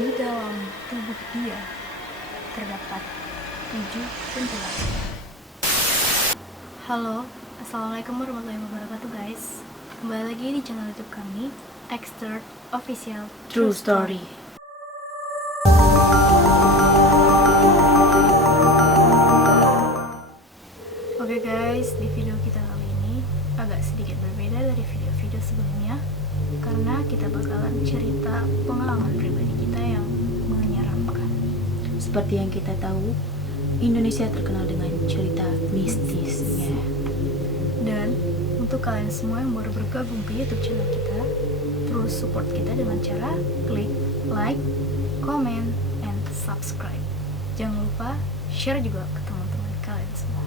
Di dalam tubuh dia terdapat 7 kuntilanak. Halo, assalamualaikum warahmatullahi wabarakatuh guys. Kembali lagi di channel YouTube kami, Extert Official True Story. Oke guys, di video kita kali ini agak sedikit berbeda dari video-video sebelumnya, karena kita bakalan cerita pengalaman pribadi kita yang menyeramkan. Seperti yang kita tahu, Indonesia terkenal dengan cerita mistisnya. Dan untuk kalian semua yang baru bergabung ke YouTube channel kita, terus support kita dengan cara klik like, comment, and subscribe. Jangan lupa share juga ke teman-teman kalian semua.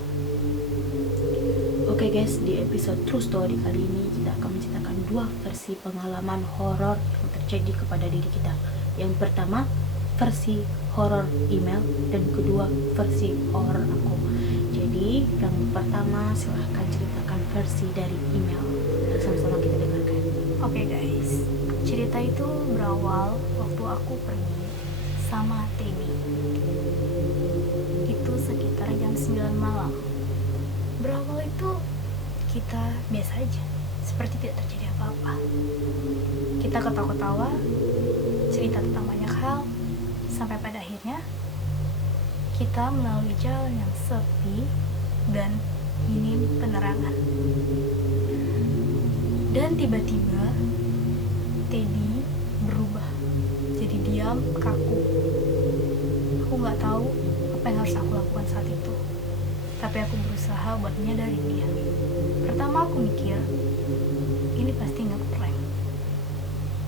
Oke guys, di episode True Story kali ini kita akan menceritakan dua versi pengalaman horor yang terjadi kepada diri kita. Yang pertama, versi horor email, dan kedua, versi horor aku. Jadi, yang pertama silahkan ceritakan versi dari email. Sama-sama kita dengarkan. Oke guys, cerita itu berawal waktu aku pergi sama Teddy. Itu sekitar jam 9 malam. Berawal itu kita biasa aja, seperti tidak terjadi apa-apa. Kita ketawa-ketawa, cerita tentang banyak hal, sampai pada akhirnya kita melalui jalan yang sepi dan minim penerangan. Dan tiba-tiba Teddy berubah jadi diam, kaku. Aku gak tahu apa yang harus aku lakukan saat itu, tapi aku berusaha buat menyadari dia. Pertama aku mikir, ini pasti nge-prank.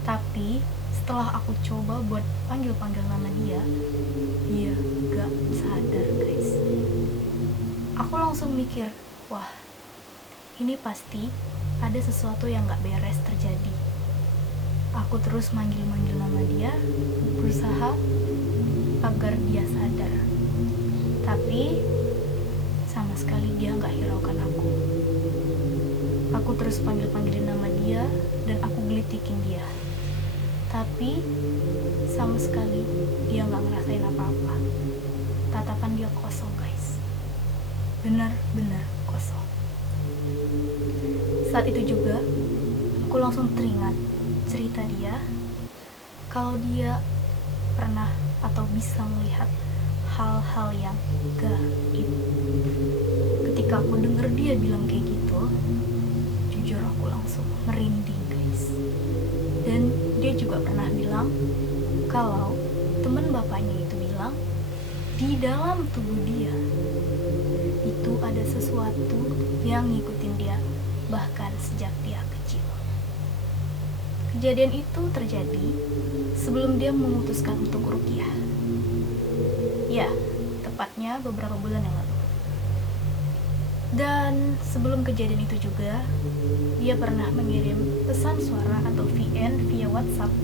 Tapi setelah aku coba buat panggil-panggil nama dia gak sadar guys. Aku langsung mikir, wah, ini pasti ada sesuatu yang gak beres terjadi. Aku terus manggil-manggil nama dia, berusaha agar dia sadar. Tapi sama sekali dia gak hiraukan aku. Aku terus panggil-panggilin nama dia dan aku gelitikin dia. Tapi sama sekali dia gak ngerasain apa-apa. Tatapan dia kosong guys, benar-benar kosong. Saat itu juga aku langsung teringat cerita dia, kalau dia pernah atau bisa melihat hal-hal yang gaib. Ketika aku dengar dia bilang kayak gitu, jujur aku langsung merinding guys. Dan dia juga pernah bilang kalau teman bapaknya itu bilang di dalam tubuh dia itu ada sesuatu yang ngikutin dia bahkan sejak dia kecil. Kejadian itu terjadi sebelum dia memutuskan untuk ruqyah. Ya, tepatnya beberapa bulan yang lalu. Dan sebelum kejadian itu juga, dia pernah mengirim pesan suara atau VN via WhatsApp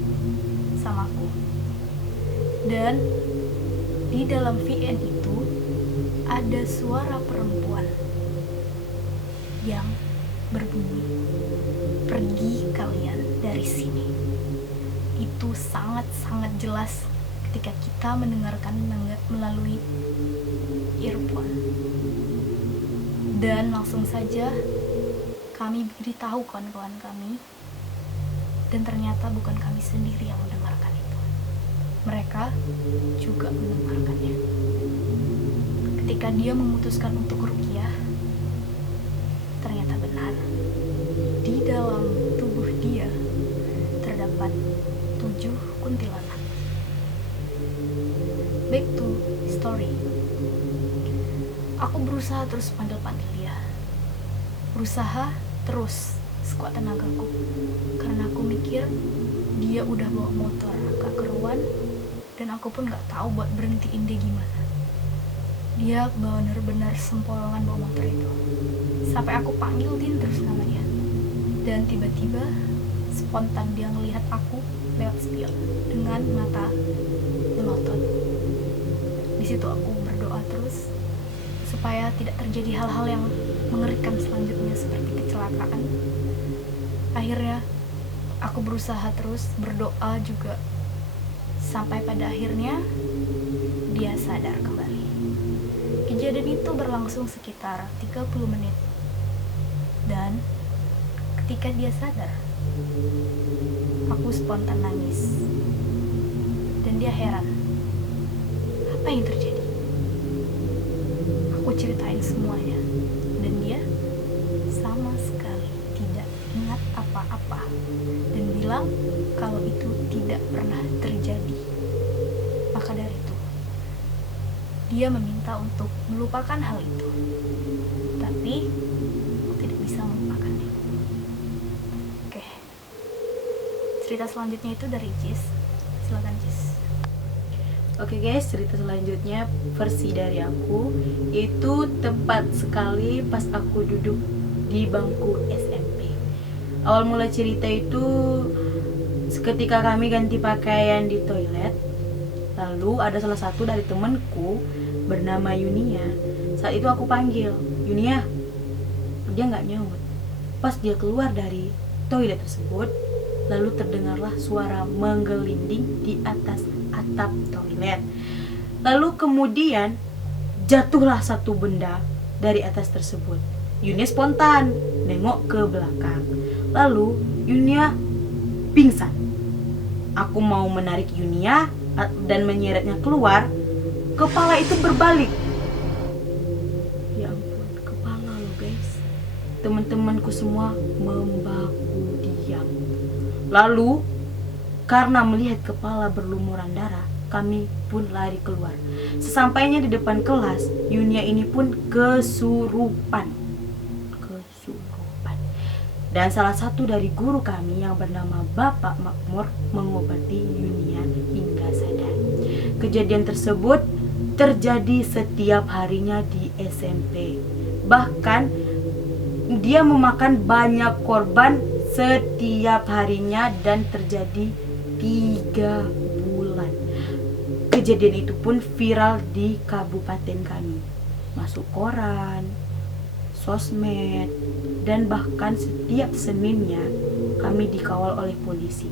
sama aku. Dan di dalam VN itu ada suara perempuan yang berbunyi, "Pergi kalian dari sini." Itu sangat-sangat jelas ketika kita mendengarkan melalui earphone. Dan langsung saja kami beritahu kawan-kawan kami, dan ternyata bukan kami sendiri yang mendengarkan itu. Mereka juga mendengarkannya. Ketika dia memutuskan untuk ruqyah, ternyata benar. Di dalam tubuh dia terdapat 7 kuntilanak. Back to story. Aku berusaha terus panggil-panggil dia. Berusaha terus sekuat tenagaku. Karena aku mikir dia udah bawa motor ke keruan, dan aku pun gak tahu buat berhentiin dia gimana. Dia benar-benar sempoyongan bawa motor itu. Sampai aku panggil Din terus namanya. Dan tiba-tiba spontan dia ngelihat aku lewat spion dengan mata melotot. Di situ aku berdoa terus supaya tidak terjadi hal-hal yang mengerikan selanjutnya seperti kecelakaan. Akhirnya aku berusaha terus berdoa juga Sampai pada akhirnya dia sadar kembali. Kejadian itu berlangsung sekitar 30 menit. Dan ketika dia sadar, aku spontan nangis. Dan dia heran, apa yang terjadi? Aku ceritain semuanya, dan dia sama sekali tidak ingat apa-apa dan bilang kalau itu tidak pernah terjadi. Maka dari itu, dia meminta untuk melupakan hal itu. Tapi aku tidak bisa melupakannya. Oke. Cerita selanjutnya itu dari Jis. Silakan Jis. Oke guys, cerita selanjutnya versi dari aku, itu tepat sekali pas aku duduk di bangku SMP. Awal mula cerita itu ketika kami ganti pakaian di toilet. Lalu ada salah satu dari temanku bernama Yunia. Saat itu aku panggil, Yunia. Dia nggak nyaut. Pas dia keluar dari toilet tersebut, lalu terdengarlah suara menggelinding di atas atap toilet. Lalu kemudian jatuhlah satu benda dari atas tersebut. Yunia spontan nengok ke belakang. Lalu Yunia pingsan. Aku mau menarik Yunia dan menyeretnya keluar. Kepala itu berbalik. Ya ampun, kepala lo guys. Teman-temanku semua membaku diam. Lalu karena melihat kepala berlumuran darah, kami pun lari keluar. Sesampainya di depan kelas, Yunia ini pun kesurupan. Dan salah satu dari guru kami yang bernama Bapak Makmur mengobati Yunia hingga sadar. Kejadian tersebut terjadi setiap harinya di SMP. Bahkan dia memakan banyak korban setiap harinya dan terjadi 3 bulan. Kejadian itu pun viral di kabupaten kami. Masuk koran, sosmed, dan bahkan setiap Seninnya kami dikawal oleh polisi.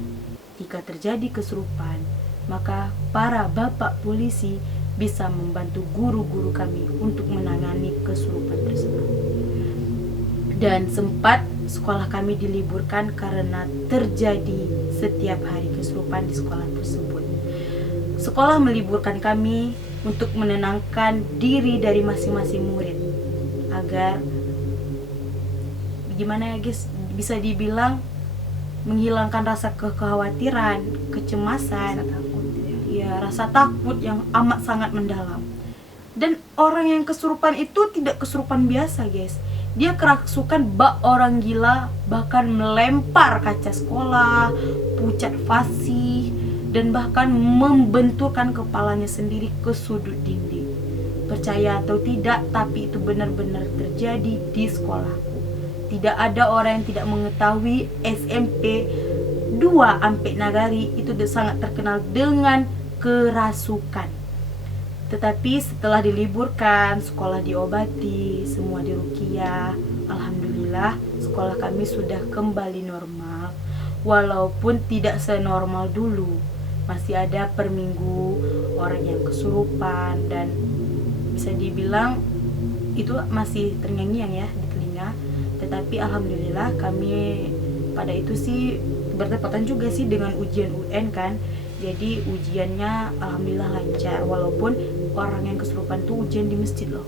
Jika terjadi kesurupan, maka para bapak polisi bisa membantu guru-guru kami untuk menangani kesurupan tersebut. Dan sempat sekolah kami diliburkan karena terjadi setiap hari kesurupan di sekolah tersebut. Sekolah meliburkan kami untuk menenangkan diri dari masing-masing murid agar gimana ya guys, bisa dibilang menghilangkan rasa kekhawatiran, kecemasan, rasa takut yang amat sangat mendalam. Dan orang yang kesurupan itu tidak kesurupan biasa guys. Dia kerasukan bak orang gila, bahkan melempar kaca sekolah, pucat fasih, dan bahkan membenturkan kepalanya sendiri ke sudut dinding. Percaya atau tidak, tapi itu benar-benar terjadi di sekolahku. Tidak ada orang yang tidak mengetahui SMP 2 Ampek Nagari itu sangat terkenal dengan kerasukan. Tetapi setelah diliburkan, sekolah diobati, semua diruqyah. Alhamdulillah, sekolah kami sudah kembali normal. Walaupun tidak senormal dulu. Masih ada per minggu orang yang kesurupan dan bisa dibilang itu masih terngiang-ngiang ya di telinga. Tetapi alhamdulillah kami pada itu sih bertepatan juga sih dengan ujian UN kan. Jadi ujiannya alhamdulillah lancar. Walaupun orang yang kesurupan tuh ujian di masjid loh.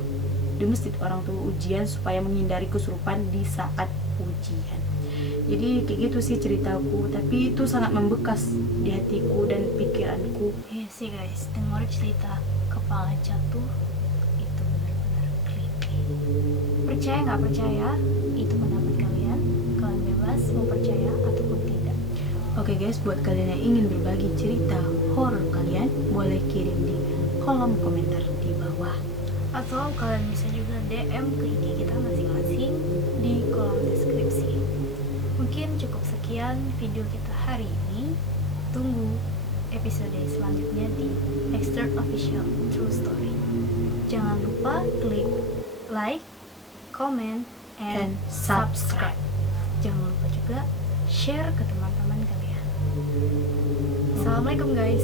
Di masjid orang tuh ujian supaya menghindari kesurupan di saat ujian. Jadi kayak gitu sih ceritaku. Tapi itu sangat membekas di hatiku dan pikiranku. Iya sih guys, dengar cerita kepala jatuh itu benar-benar creepy. Percaya nggak percaya, itu pendapat kalian. Kalian bebas mau percaya ataupun tidak. Oke guys, buat kalian yang ingin berbagi cerita horor kalian, boleh kirim di kolom komentar di bawah. Atau kalian bisa juga DM ke IG kita masing-masing di kolom deskripsi. Mungkin cukup sekian video kita hari ini. Tunggu episode selanjutnya di Extert Official True Story. Jangan lupa klik like, comment, and subscribe. Jangan lupa juga share ke teman-teman kalian. Assalamualaikum guys.